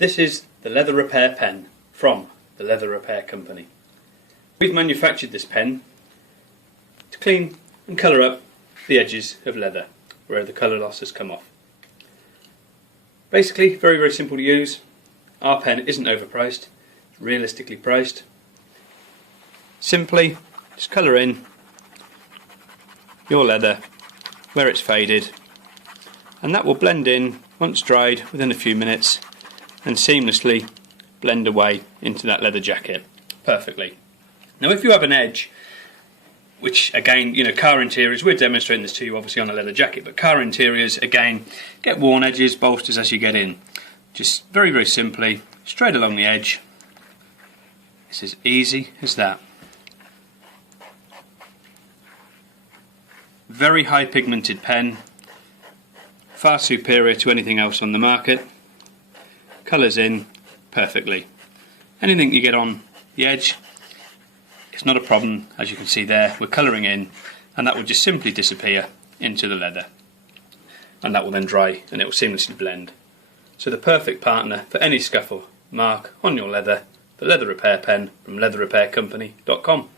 This is the leather repair pen from the Leather Repair Company. We've manufactured this pen to clean and colour up the edges of leather where the colour loss has come off. Basically, very, very simple to use. Our pen isn't overpriced, it's realistically priced. Simply just colour in your leather where it's faded, and that will blend in once dried within a few minutes and seamlessly blend away into that leather jacket perfectly. Now if you have an edge, which again, car interiors, we're demonstrating this to you obviously on a leather jacket, but car interiors again get worn edges, bolsters as you get in. Just very, very simply, straight along the edge. It's as easy as that. Very high pigmented pen, far superior to anything else on the market. Colours in perfectly. Anything you get on the edge, it's not a problem. As you can see there, we're colouring in, and that will just simply disappear into the leather, and that will then dry and it will seamlessly blend. So the perfect partner for any scuff or mark on your leather, the leather repair pen from leatherrepaircompany.com.